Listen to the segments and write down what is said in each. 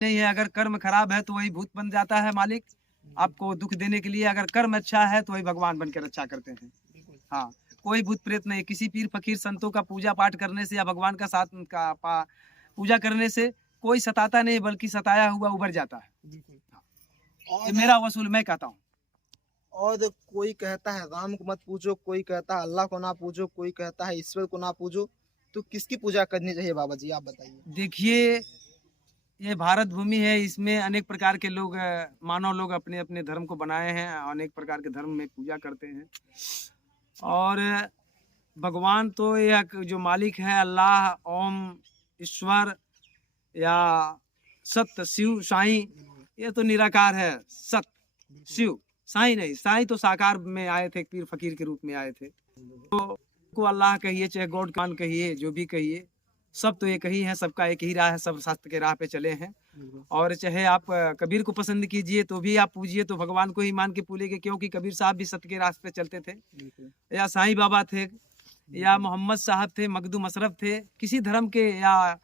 नहीं है। अगर कर्म खराब है तो वही भूत बन जाता है मालिक, आपको दुख देने के लिए। अगर कर्म अच्छा है तो वही भगवान बनकर अच्छा करते हैं। हाँ, कोई भूत प्रेत नहीं। किसी पीर फकीर संतों का पूजा पाठ करने से या भगवान का साथ का पूजा करने से कोई सताता नहीं, बल्कि सताया हुआ उबर जाता है। ये मेरा वसूल मैं कहता हूँ। और कोई कहता है राम को मत पूजो, कोई कहता है अल्लाह को ना पूजो, कोई कहता है ईश्वर को ना पूजो, तो किसकी पूजा करनी चाहिए बाबा जी, आप बताइए। देखिए, ये भारत भूमि है, इसमें अनेक प्रकार के लोग मानव लोग अपने अपने धर्म को बनाए हैं, अनेक प्रकार के धर्म में पूजा करते हैं। और भगवान तो एक जो मालिक है अल्लाह, ओम, ईश्वर या सत्य, शिव, साईं, ये तो निराकार है। सत्य, शिव, साईं नहीं। साईं तो साकार में आए थे, पीर फकीर के रूप में आए थे। तो को अल्लाह कहिए चाहे गॉड कान कहिए, जो भी कहिए, सब तो एक ही है। सबका एक ही राह है, सब शास्त्र के राह पे चले हैं। और चाहे आप कबीर को पसंद कीजिए तो भी आप पूजिए तो भगवान को ही मान के पूजेंगे, क्योंकि कबीर साहब भी सत्य के रास्ते पे चलते थे। या साईं बाबा थे, या मोहम्मद साहब थे, मखदूम अशरफ थे, किसी धर्म के, या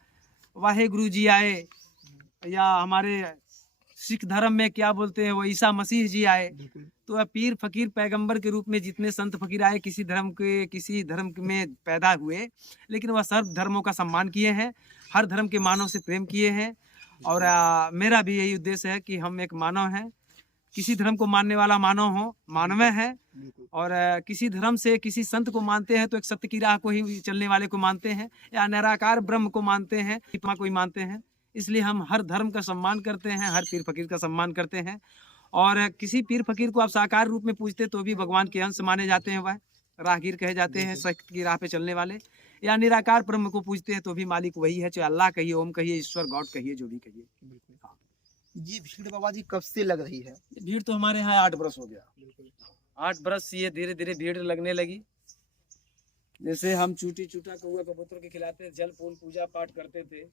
वाहे गुरु जी आए, या हमारे सिख धर्म में क्या बोलते हैं वो ईसा मसीह जी आए। तो पीर फकीर पैगंबर के रूप में जितने संत फकीर आए, किसी धर्म में पैदा हुए, लेकिन वह सर्व धर्मों का सम्मान किए हैं, हर धर्म के मानव से प्रेम किए हैं। और मेरा भी यही उद्देश्य है कि हम एक मानव हैं, किसी धर्म को मानने वाला मानव है। और किसी धर्म से किसी संत को मानते हैं तो एक सत्य की राह को ही चलने वाले को मानते हैं, या निराकार ब्रह्म को मानते हैं, आत्मा को ही मानते हैं। इसलिए हम हर धर्म का सम्मान करते हैं, हर पीर फकीर का सम्मान करते हैं। और किसी पीर फकीर को आप साकार रूप में पूजते तो भी भगवान के अंश माने जाते हैं, वह राहगीर कहे जाते हैं, सत्य की राह पे चलने वाले। या निराकार ब्रह्म को पूजते हैं तो भी मालिक वही है, चाहे अल्लाह कहिए, ओम कहिए, ईश्वर, गॉड कहिए, जो भी कहिए। हाँ। ये भीड़ बाबा जी कब से लग रही है? भीड़ तो हमारे यहाँ 8 बरस हो गया। 8 बरस से ये धीरे धीरे भीड़ लगने लगी। जैसे हम चूटा कौआ कबूतर के खिलाते, जल फूल पूजा पाठ करते थे,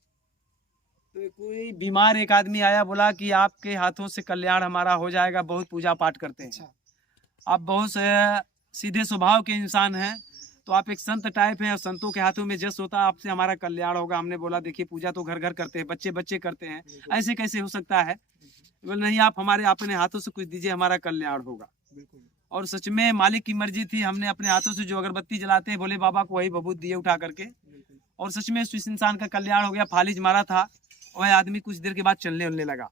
तो कोई बीमार एक आदमी आया, बोला कि आपके हाथों से कल्याण हमारा हो जाएगा, बहुत पूजा पाठ करते हैं, आप बहुत सीधे स्वभाव के इंसान हैं, तो आप एक संत टाइप हैं और संतों के हाथों में जस होता है, आपसे हमारा कल्याण होगा। हमने बोला देखिए, पूजा तो घर घर करते हैं, बच्चे बच्चे करते हैं, ऐसे कैसे हो सकता है? बोले नहीं, आप हमारे अपने हाथों से कुछ दीजिए, हमारा कल्याण होगा। और सच में मालिक की मर्जी थी। हमने अपने हाथों से जो अगरबत्ती जलाते हैं, भोले बाबा को वही भभूत दिए उठा करके, और सच में इस इंसान का कल्याण हो गया। फालिज मारा था, वह आदमी कुछ देर के बाद चलने उलने लगा।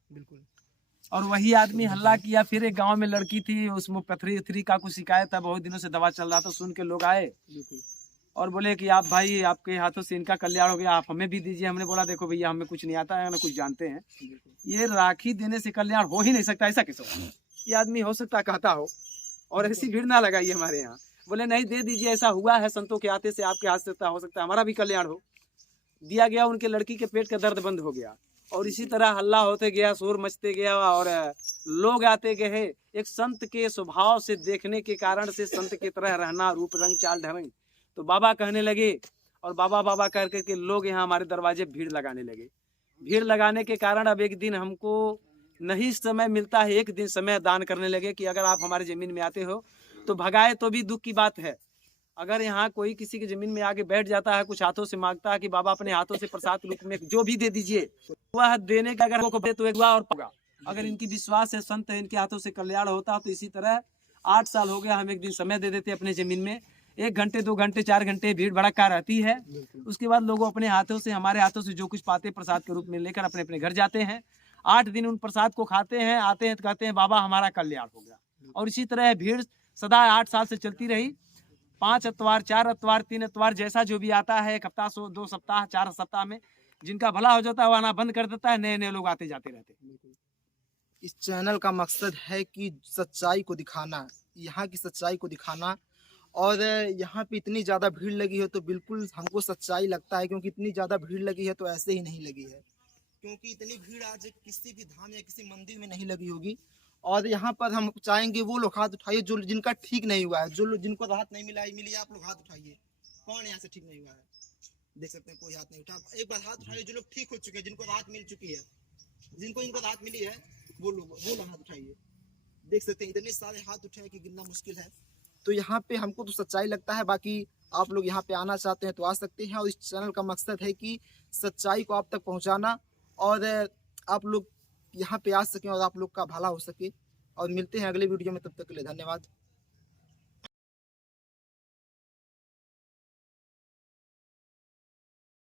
और वही आदमी हल्ला किया। फिर एक गांव में लड़की थी, उसमें पथरी उथरी का कुछ शिकायत था, बहुत दिनों से दवा चल रहा था, सुन के लोग आए और बोले कि आप भाई, आपके हाथों से इनका कल्याण हो गया, आप हमें भी दीजिए। हमने बोला देखो भैया, हमें कुछ नहीं आता है, ना कुछ जानते हैं, ये राखी देने से कल्याण हो ही नहीं सकता, ऐसा कैसे होगा? ये आदमी हो सकता कहता हो, और ऐसी भीड़ ना लगाइए हमारे यहाँ। बोले नहीं, दे दीजिए, ऐसा हुआ है संतों के हाथे से, आपके हाथ से हो सकता है हमारा भी कल्याण हो। दिया गया, उनके लड़की के पेट का दर्द बंद हो गया। और इसी तरह हल्ला होते गया, शोर मचते गया, और लोग आते गए। एक संत के स्वभाव से देखने के कारण से, संत की तरह रहना, रूप रंग चाल ढंग, तो बाबा कहने लगे, और बाबा बाबा कर करके लोग यहाँ हमारे दरवाजे भीड़ लगाने लगे। भीड़ लगाने के कारण अब एक दिन हमको नहीं समय मिलता है, एक दिन समय दान करने लगे कि अगर आप हमारे जमीन में आते हो तो भगाए तो भी दुख की बात है। अगर यहाँ कोई किसी की जमीन में आके बैठ जाता है, कुछ हाथों से मांगता है कि बाबा अपने हाथों से प्रसाद रूप में जो भी दे दीजिए, वह देने का अगर वो तो एक हुआ और होगा। अगर इनकी विश्वास है, संत है, इनके हाथों से कल्याण होता। तो इसी तरह 8 साल हो गया, हम एक दिन समय दे देते अपने जमीन में, 1 घंटे 2 घंटे 4 घंटे भीड़ भड़का रहती है। उसके बाद लोग अपने हाथों से, हमारे हाथों से जो कुछ पाते प्रसाद के रूप में लेकर अपने अपने घर जाते हैं। 8 दिन उन प्रसाद को खाते हैं, आते हैं तो कहते हैं बाबा हमारा कल्याण हो गया। और इसी तरह भीड़ सदा 8 साल से चलती रही। 5 अतवार, 4 अतवार, 3 अतवार, जैसा जो भी आता है, 1 हफ्ता, 2 सप्ताह, 4 सप्ताह में जिनका भला हो जाता है, वह आना बंद कर देता है, नए नए लोग आते जाते रहते हैं। इस चैनल का मकसद है कि सच्चाई को दिखाना, यहाँ की सच्चाई को दिखाना। और यहाँ पे इतनी ज़्यादा भीड़ लगी है तो बिल्कुल हमको सच्चाई लगता है, क्योंकि इतनी ज़्यादा भीड़ लगी है तो ऐसे ही नहीं लगी है, क्योंकि इतनी भीड़ आज किसी भी धाम या किसी मंदिर में नहीं लगी होगी। और यहाँ पर हम चाहेंगे वो लोग हाथ उठाइए जो जिनका ठीक नहीं हुआ है, जो जिनको राहत नहीं मिली, आप लोग हाथ उठाइए। कौन यहाँ से ठीक नहीं हुआ है? देख सकते हैं कोई हाथ नहीं उठा। एक बार हाथ उठाइए जो लोग ठीक हो चुके हैं, जिनको राहत मिल चुकी है, जिनको इनको राहत मिली है, वो लोग हाथ उठाइए। देख सकते हैं इतने सारे हाथ उठाए कि गिनना मुश्किल है। तो यहाँ पे हमको तो सच्चाई लगता है, बाकी आप लोग यहाँ पे आना चाहते हैं तो आ सकते हैं। और इस चैनल का मकसद है कि सच्चाई को आप तक पहुँचाना। और आप लोग यहाँ पे आ सकें और आप लोग का भला हो सके। और मिलते हैं अगले वीडियो में, तब तक के लिए धन्यवाद।